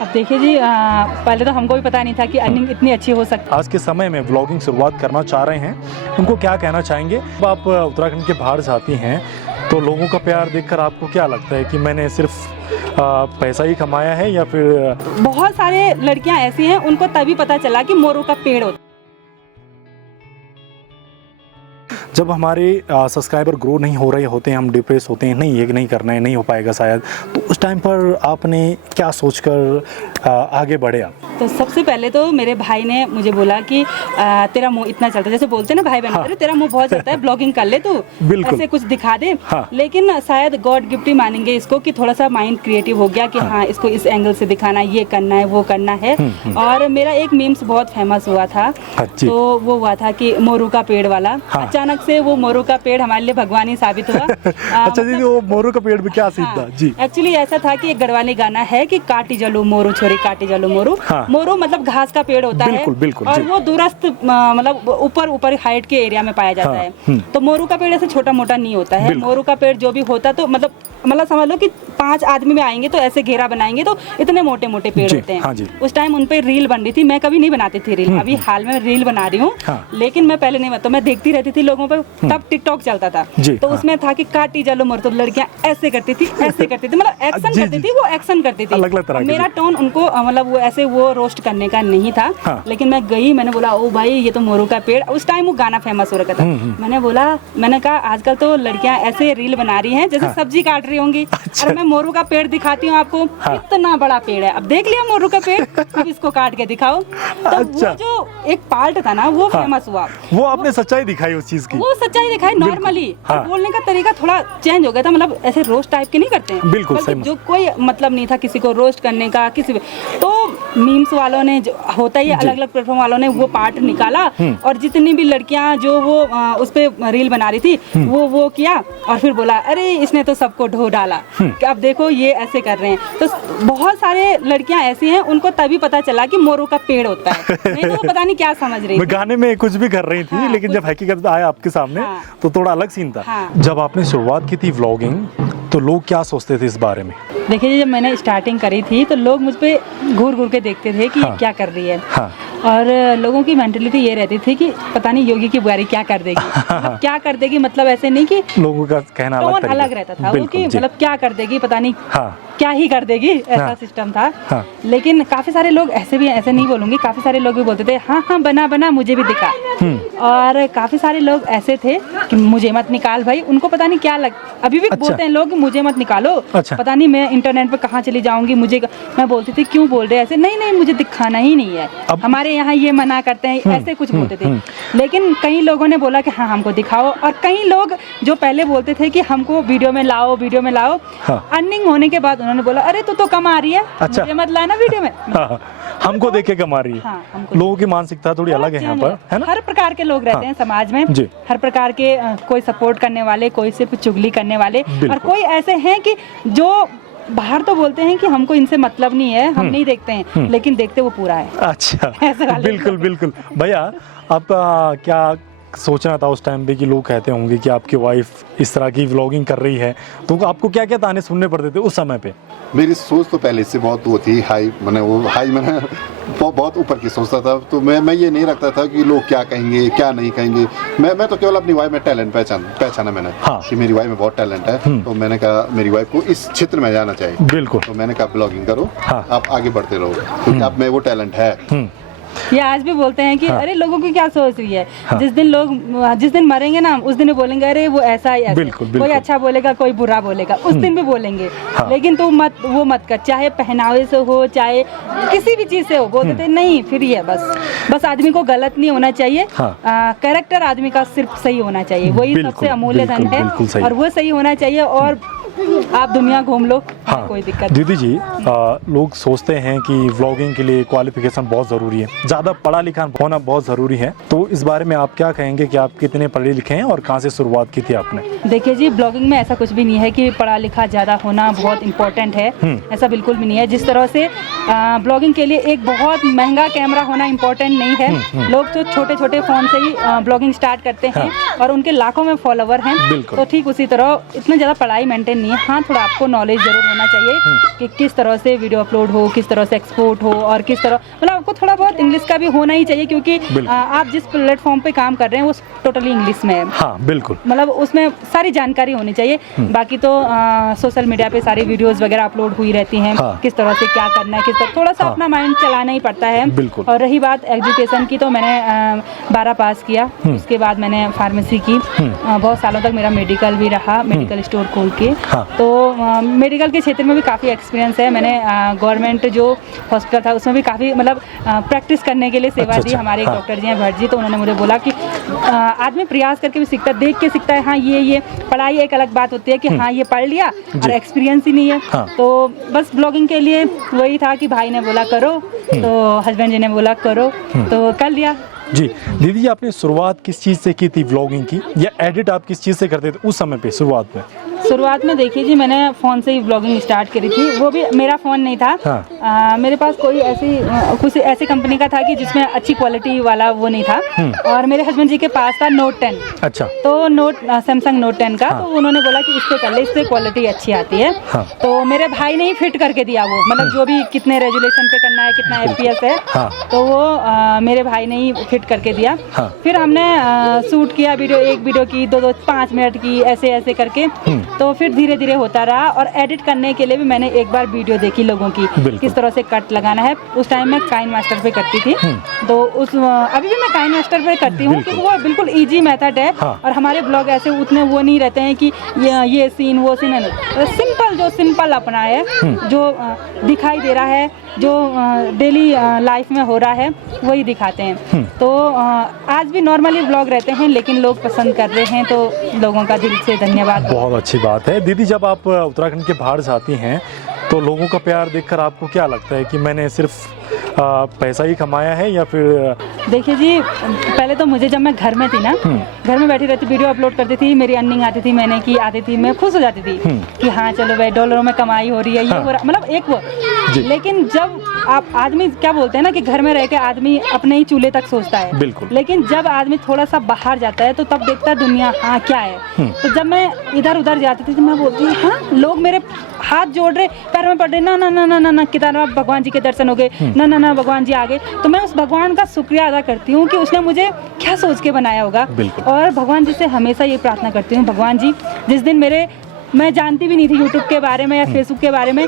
अब देखिए जी, पहले तो हमको भी पता नहीं था कि अर्निंग इतनी अच्छी हो सकती है। आज के समय में व्लॉगिंग शुरुआत करना चाह रहे हैं, उनको क्या कहना चाहेंगे? अब आप उत्तराखंड के बाहर जाती हैं तो लोगों का प्यार देखकर आपको क्या लगता है कि मैंने सिर्फ पैसा ही कमाया है या फिर? बहुत सारे लड़कियां ऐसी हैं, उनको तभी पता चला कि मोरू का पेड़ होता है। जब हमारे सब्सक्राइबर ग्रो नहीं हो रहे होते हैं, हम डिप्रेस होते हैं, नहीं ये नहीं करना है, नहीं हो पाएगा शायद, तो उस टाइम पर आपने क्या सोचकर आगे बढ़े आप? तो सबसे पहले तो मेरे भाई ने मुझे बोला कि तेरा मुंह इतना चलता है, जैसे बोलते हैं ना भाई बहन, अरे तेरा मुंह बहुत चलता है, ब्लॉगिंग कर ले तू, ऐसे कुछ दिखा दे। हाँ। लेकिन शायद गॉड गिफ्ट ही मानेंगे इसको कि थोड़ा सा माइंड क्रिएटिव हो गया कि हाँ इसको इस एंगल से दिखाना, ये करना है, वो करना है। और मेरा एक मीम्स बहुत फेमस हुआ था, तो वो हुआ था कि मोरू का पेड़ वाला। अचानक से वो मोरू का पेड़ हमारे लिए भगवान ही साबित हुआ। अच्छा दीदी, वो मोरू का पेड़ भी क्या सीन था जी? एक्चुअली ऐसा था कि एक गढ़वाली गाना है कि काटी जलो मोरू छोरी काटी जलो मोरू। मोरू मतलब घास का पेड़ होता है, बिल्कुल, और वो दूरस्थ मतलब ऊपर हाइट के एरिया में पाया जाता है। तो मोरू का पेड़ ऐसे छोटा मोटा नहीं होता है। मोरू का पेड़ जो भी होता तो मतलब समझ लो कि 5 आदमी में आएंगे तो ऐसे घेरा बनाएंगे तो इतने मोटे मोटे पेड़ होते हैं। उस टाइम उन पे रील बन रही थी, मैं कभी नहीं बनाती थी रील, अभी हाल में रील बना रही हूँ। लेकिन मैं पहले नहीं बनता, मैं देखती रहती थी लोगों पर, तब टिकटॉक चलता था। तो उसमें था कि काटी जलो मोरू, तो लड़कियां ऐसे करती थी, ऐसे करती थी, मतलब एक्शन करती थी, वो एक्शन करती थी। मेरा टोन उनको मतलब वो ऐसे वो रोस्ट करने का नहीं था। लेकिन मैं गई, मैंने बोला ओ भाई ये तो मोरू का पेड़, उस टाइम वो गाना फेमस हो रखा था। मैंने कहा आजकल तो लड़कियां ऐसे रील बना रही हैं जैसे सब्जी काट रही होंगी। और मैं मोरू का पेड़ दिखाती हूँ आपको, इतना बड़ा पेड़ है, अब देख लिया मोरू का पेड़, अब इसको काट के दिखाओ। तो वो जो एक पार्ट था ना वो फेमस हुआ, वो आपने सच्चाई दिखाई उस चीज की, वो सच्चाई दिखाई नॉर्मली। बोलने का तरीका थोड़ा चेंज हो गया था, मतलब ऐसे रोस्ट टाइप के नहीं करते हैं, बिल्कुल जो कोई मतलब नहीं था किसी को रोस्ट करने का, किसी तो मीम्स वालों ने जो होता ही अलग अलग प्लेटफॉर्म वालों ने वो पार्ट निकाला, और जितनी भी लड़कियां जो वो उस पे रील बना रही थी वो किया, और फिर बोला अरे इसने तो सबको ढो डाला, कि अब देखो ये ऐसे कर रहे हैं। तो बहुत सारे लड़कियां ऐसी हैं, उनको तभी पता चला कि मोरू का पेड़ होता है, नहीं तो वो पता नहीं क्या समझ रही थी। गाने में कुछ भी कर रही थी, लेकिन जब हकीकत आया आपके सामने तो थोड़ा अलग सीन था। जब आपने शुरुआत की थी व्लॉगिंग, तो लोग क्या सोचते थे इस बारे में? देखिए जब मैंने स्टार्टिंग करी थी तो लोग मुझ पे घूर घूर के देखते थे कि क्या कर रही है। और लोगों की मेंटालिटी ये रहती थी कि पता नहीं योगी की बुआरी क्या कर देगी, मतलब क्या कर देगी, मतलब ऐसे नहीं कि लोगों का कहना अलग रहता था वो कि मतलब क्या कर देगी, पता नहीं क्या ही कर देगी, ऐसा सिस्टम था। लेकिन काफी सारे लोग ऐसे भी, ऐसे नहीं बोलूंगी, काफी सारे लोग भी बोलते थे हाँ बना मुझे भी दिखा। और काफी सारे लोग ऐसे थे कि मुझे मत निकाल भाई, उनको पता नहीं क्या अभी भी बोलते हैं लोग मुझे मत निकालो, पता नहीं मैं इंटरनेट पे कहाँ चली जाऊंगी, मुझे। मैं बोलती थी क्यों बोल रहे ऐसे, नहीं मुझे दिखाना ही नहीं है, हमारे यहाँ ये मना करते हैं, ऐसे कुछ बोलते थे। लेकिन कई लोगों ने बोला कि हाँ हमको दिखाओ, और कई लोग जो पहले बोलते थे कि हमको वीडियो में लाओ, अर्निंग होने के बाद उन्होंने बोला अरे तू तो कमा रही है, मुझे मत लाना वीडियो में। हमको देख के कमा रही है। लोगों की मानसिकता थोड़ी अलग है यहाँ पर, है ना? हर प्रकार के लोग रहते हैं समाज में, हर प्रकार के, कोई सपोर्ट करने वाले, कोई सिर्फ चुगली करने वाले, और कोई ऐसे हैं कि जो बाहर तो बोलते हैं कि हमको इनसे मतलब नहीं है, हम नहीं देखते हैं, लेकिन देखते वो पूरा है। अच्छा बिल्कुल भैया, आपका क्या सोचना था उस टाइम पे कि लोग कहते होंगे कि आपकी वाइफ इस तरह की व्लॉगिंग कर रही है, तो आपको क्या क्या ताने सुनने पड़ते थे उस समय पे? मेरी सोच तो पहले से बहुत वो थी हाई, मैंने बहुत ऊपर की सोचता था। तो मैं ये नहीं रखता था कि लोग क्या कहेंगे क्या नहीं कहेंगे। मैं तो केवल अपनी वाइफ में टैलेंट पहचाना मैंने, कि मेरी वाइफ में बहुत टैलेंट है। तो मैंने कहा मेरी वाइफ को इस क्षेत्र में जाना चाहिए। बिल्कुल। तो मैंने कहा ब्लॉगिंग करो, आप आगे बढ़ते रहो, क्योंकि आप में वो टैलेंट है। ये आज भी बोलते हैं कि अरे लोगों की क्या सोच रही है, जिस दिन मरेंगे ना उस दिन बोलेंगे अरे वो ऐसा ही ऐसा। कोई अच्छा बोलेगा, कोई बुरा बोलेगा, उस दिन भी बोलेंगे। लेकिन तू मत कर, चाहे पहनावे से हो, चाहे किसी भी चीज से हो। बोलते थे नहीं, फिर ही है बस आदमी को गलत नहीं होना चाहिए, कैरेक्टर आदमी का सिर्फ सही होना चाहिए, वही सबसे अमूल्य धन है, और वो सही होना चाहिए। और आप दुनिया घूम लो, कोई दिक्कत। दीदी जी, लोग सोचते हैं कि व्लॉगिंग के लिए क्वालिफिकेशन बहुत ज़रूरी है, ज़्यादा पढ़ा लिखा होना बहुत ज़रूरी है, तो इस बारे में आप क्या कहेंगे कि आप कितने पढ़े लिखे हैं और कहाँ से शुरुआत की थी आपने? देखिए जी, ब्लॉगिंग में ऐसा कुछ भी नहीं है कि पढ़ा लिखा ज़्यादा होना बहुत इम्पोर्टेंट है, ऐसा बिल्कुल भी नहीं है। जिस तरह से ब्लॉगिंग के लिए एक बहुत महंगा कैमरा होना इम्पोर्टेंट नहीं है। लोग तो छोटे छोटे फ़ोन से ही ब्लॉगिंग स्टार्ट करते हैं और उनके लाखों में फॉलोवर हैं। तो ठीक उसी तरह इतना ज़्यादा पढ़ाई मेंटेन नहीं है। हाँ, थोड़ा आपको नॉलेज जरूर होना चाहिए कि किस तरह से वीडियो अपलोड हो, किस तरह से एक्सपोर्ट हो, और किस तरह मतलब आपको थोड़ा बहुत इंग्लिश का भी होना ही चाहिए, क्योंकि आप जिस प्लेटफॉर्म पे काम कर रहे हैं वो टोटली इंग्लिश में है। हाँ बिल्कुल, मतलब उसमें सारी जानकारी होनी चाहिए। बाकी तो सोशल मीडिया पे सारी वीडियोस वगैरह अपलोड हुई रहती हैं। हाँ। किस तरह से क्या करना है, किस तरह थोड़ा सा अपना माइंड चलाना ही पड़ता है। बिल्कुल। और रही बात एजुकेशन की, तो मैंने 12 पास किया, उसके बाद मैंने फार्मेसी की। बहुत सालों तक मेरा मेडिकल भी रहा, मेडिकल स्टोर खोल के। हाँ। तो मेडिकल के क्षेत्र में भी काफ़ी एक्सपीरियंस है। मैंने गवर्नमेंट जो हॉस्पिटल था उसमें भी काफ़ी मतलब प्रैक्टिस करने के लिए सेवा दी। हमारे एक डॉक्टर जी हैं भट्ट जी, तो उन्होंने मुझे बोला कि आदमी प्रयास करके भी सीखता है, देख के सीखता है। हाँ, ये पढ़ाई एक अलग बात होती है कि हाँ ये पढ़ लिया और एक्सपीरियंस ही नहीं है। हाँ। तो बस ब्लॉगिंग के लिए वही था कि भाई ने बोला करो, तो हस्बैंड जी ने बोला करो, तो कर लिया। जी दीदी जी, आपने शुरुआत किस चीज़ से की थी व्लॉगिंग की, या एडिट आप किस चीज़ से करते थे उस समय पे शुरुआत में? शुरुआत में देखिए जी, मैंने फ़ोन से ही ब्लॉगिंग स्टार्ट करी थी। वो भी मेरा फ़ोन नहीं था। हाँ। मेरे पास कोई कुछ ऐसी कंपनी का था कि जिसमें अच्छी क्वालिटी वाला वो नहीं था। और मेरे हस्बैंड जी के पास था नोट 10। अच्छा। तो सैमसंग नोट 10 का। हाँ। तो उन्होंने बोला कि इससे कर ले, इससे क्वालिटी अच्छी आती है। हाँ। तो मेरे भाई ने ही फिट करके दिया वो, मतलब जो भी कितने रेजुलेशन पे करना है, कितना FPS है। हाँ। तो वो मेरे भाई ने ही फिट करके दिया। हाँ। फिर हमने शूट किया वीडियो, एक वीडियो की 2-2 5 मिनट की, ऐसे ऐसे करके। तो फिर धीरे धीरे होता रहा। और एडिट करने के लिए भी मैंने एक बार वीडियो देखी लोगों की, किस तरह से कट लगाना है। उस टाइम मैं काइन मास्टर पे करती थी। तो अभी भी मैं काइन मास्टर पे करती हूँ, क्योंकि वो बिल्कुल इजी मेथड है। हाँ। और हमारे ब्लॉग ऐसे उतने वो नहीं रहते हैं कि ये सीन वो सीन है। सिंपल, जो सिंपल अपना है, जो दिखाई दे रहा है, जो डेली लाइफ में हो रहा है, वही दिखाते हैं। तो आज भी नॉर्मली ब्लॉग रहते हैं, लेकिन लोग पसंद कर रहे हैं, तो लोगों का दिल से धन्यवाद। बहुत अच्छी बात है दीदी। जब आप उत्तराखंड के बाहर जाती हैं तो लोगों का प्यार देखकर आपको क्या लगता है कि मैंने सिर्फ पैसा ही कमाया है, या फिर? देखिए जी, पहले तो मुझे, जब मैं घर में थी ना, घर में बैठी रहती, वीडियो अपलोड करती थी, मेरी अर्निंग आती थी, महीने की आती थी, मैं खुश हो जाती थी कि हाँ चलो भाई डॉलरों में कमाई हो रही है, ये हो रहा, मतलब एक वो। लेकिन जब आप आदमी क्या बोलते हैं ना कि घर में रह के आदमी अपने ही चूल्हे तक सोचता है। बिल्कुल। लेकिन जब आदमी थोड़ा सा बाहर जाता है तो तब देखता है दुनिया हाँ क्या है। तो जब मैं इधर उधर जाती थी तो मैं बोलती हूँ हाँ, लोग मेरे हाथ जोड़ रहे, पैर में पड़ रहे, ना ना ना ना ना ना, कितना भगवान जी के दर्शन हो गए, ना ना ना भगवान जी आ गए। तो मैं उस भगवान का शुक्रिया अदा करती हूँ कि उसने मुझे क्या सोच के बनाया होगा। और भगवान जी से हमेशा ये प्रार्थना करती हूँ, भगवान जी जिस दिन मैं जानती भी नहीं थी यूट्यूब के बारे में या फेसबुक के बारे में,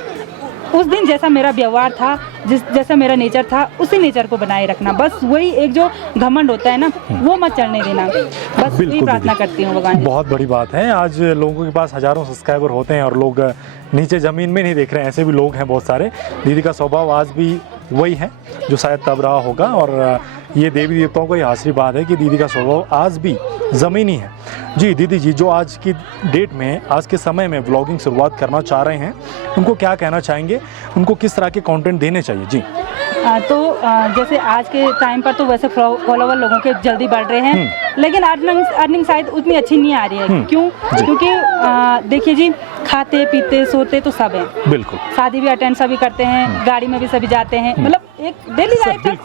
उस दिन जैसा मेरा व्यवहार था, जैसा मेरा नेचर था, उसी नेचर को बनाए रखना। बस वही एक जो घमंड होता है ना, वो मत चलने देना। बस यही प्रार्थना करती हूँ भगवान जी। बहुत बड़ी बात है। आज लोगों के पास हजारों सब्सक्राइबर होते हैं और लोग नीचे ज़मीन में नहीं देख रहे हैं, ऐसे भी लोग हैं बहुत सारे। दीदी का स्वभाव आज भी वही है जो शायद तब रहा होगा, और ये देवी देवताओं का ये आशीर्वाद है कि दीदी का स्वभाव आज भी ज़मीनी है। जी दीदी जी, जो आज की डेट में, आज के समय में व्लॉगिंग शुरुआत करना चाह रहे हैं, उनको क्या कहना चाहेंगे? उनको किस तरह के कंटेंट देने चाहिए? जी तो जैसे आज के टाइम पर तो वैसे फॉलोवर लोगों के जल्दी बढ़ रहे हैं, लेकिन अर्निंग शायद उतनी अच्छी नहीं आ रही है। क्यों? क्योंकि देखिए जी, खाते पीते सोते तो सब हैं। बिल्कुल। शादी भी अटेंड सभी करते हैं, गाड़ी में भी सभी जाते हैं, मतलब एक डेली लाइफ है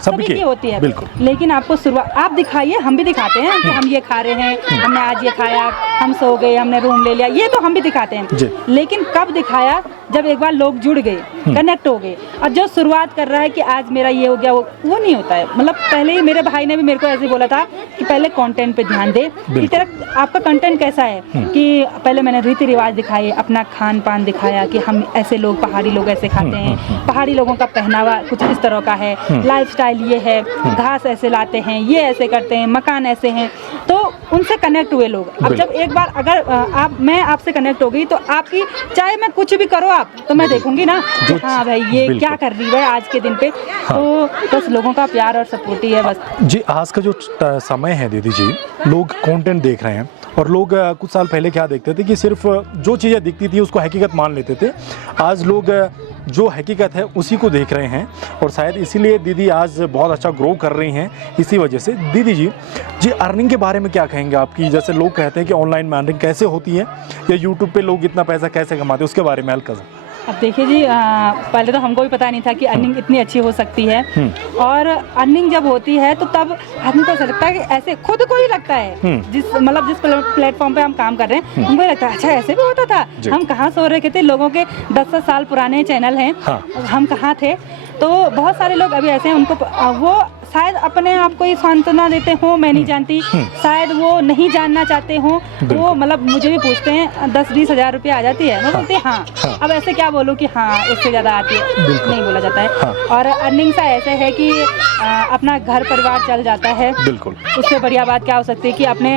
सभी की होती है। लेकिन आपको शुरुआत आप दिखाइए, हम भी दिखाते हैं कि हम ये खा रहे हैं, हमने आज ये खाया, हम सो गए, हमने रूम ले लिया, ये तो हम भी दिखाते हैं। लेकिन कब दिखाया? जब एक बार लोग जुड़ गए, कनेक्ट हो गए। और जो शुरुआत कर रहा है कि आज मेरा ये हो गया, वो नहीं होता है। मतलब पहले ही मेरे भाई ने भी मेरे को ऐसे बोला था कि पहले कंटेंट पे ध्यान दे कि तेरा आपका कंटेंट कैसा है। कि पहले मैंने रीति रिवाज दिखाए, अपना खान पान दिखाया कि हम ऐसे लोग, पहाड़ी लोग ऐसे खाते हैं, पहाड़ी लोगों का पहनावा कुछ इस तरह का है, लाइफस्टाइल ये है, घास ऐसे लाते हैं, ये ऐसे करते हैं, मकान ऐसे हैं। तो उनसे कनेक्ट हुए लोग। अब जब एक बार अगर मैं आपसे कनेक्ट हो गई तो आपकी, चाहे मैं कुछ भी करो आप, तो मैं देखूंगी ना हाँ भाई ये क्या कर रही है आज के दिन पे। तो बस लोगों का प्यार और सपोर्ट ही है बस। जी आज का जो समय है दीदी जी, लोग कंटेंट देख रहे हैं, और लोग कुछ साल पहले क्या देखते थे कि सिर्फ जो चीज़ें दिखती थी उसको हकीकत मान लेते थे। आज लोग जो हकीकत है उसी को देख रहे हैं, और शायद इसीलिए दीदी आज बहुत अच्छा ग्रो कर रही हैं इसी वजह से। दीदी जी अर्निंग के बारे में क्या कहेंगे आपकी? जैसे लोग कहते हैं कि ऑनलाइन में अर्निंग कैसे होती है, या यूट्यूब पे लोग इतना पैसा कैसे कमाते हैं, उसके बारे में हल्का सा। अब देखिए जी, पहले तो हमको भी पता नहीं था कि अर्निंग इतनी अच्छी हो सकती है। और अर्निंग जब होती है तो तब आदमी को ऐसा लगता है कि ऐसे खुद को ही लगता है, जिस प्लेटफॉर्म पे हम काम कर रहे हैं हमको लगता है अच्छा ऐसे भी होता था, हम कहाँ सो रहे थे, लोगों के 10-10 साल पुराने चैनल हैं, हम कहाँ थे। तो बहुत सारे लोग अभी ऐसे हैं, उनको वो शायद अपने आप को ही सांत्वना देते हो, मैं नहीं जानती, शायद वो नहीं जानना चाहते हो। वो मतलब मुझे भी पूछते हैं 10-20 हज़ार रुपये आ जाती है, मैं बोलती हाँ। अब ऐसे क्या बोलूँ कि हाँ इससे ज़्यादा आती है, नहीं बोला जाता है। और अर्निंग सा ऐसे है कि अपना घर परिवार चल जाता है। बिल्कुल। उससे बढ़िया बात क्या हो सकती है कि अपने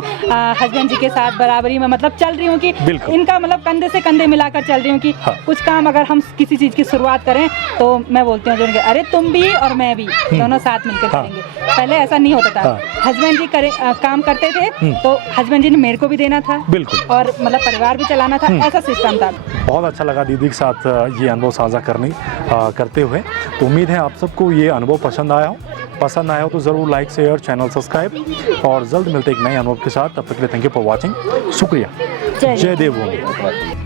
हस्बैंड जी के साथ बराबरी में मतलब चल रही हूँ कि इनका मतलब कंधे से कंधे मिलाकर चल रही हूँ कि कुछ काम अगर हम किसी चीज़ की शुरुआत करें तो मैं बोलती हूँ अरे तुम भी और मैं भी दोनों साथ मिलकर करेंगे। पहले ऐसा नहीं होता था, हस्बैंड जी काम करते थे तो हस्बैंड जी ने मेरे को भी देना था, बिल्कुल, और मतलब परिवार भी चलाना था, ऐसा सिस्टम था। बहुत अच्छा लगा दीदी के साथ ये अनुभव साझा करते हुए। तो उम्मीद है आप सबको ये अनुभव पसंद आया हो तो ज़रूर लाइक शेयर चैनल सब्सक्राइब, और जल्द मिलते एक नए अनुभव के साथ। तब तक के लिए थैंक यू फॉर वॉचिंग। शुक्रिया। जय देवभूमि।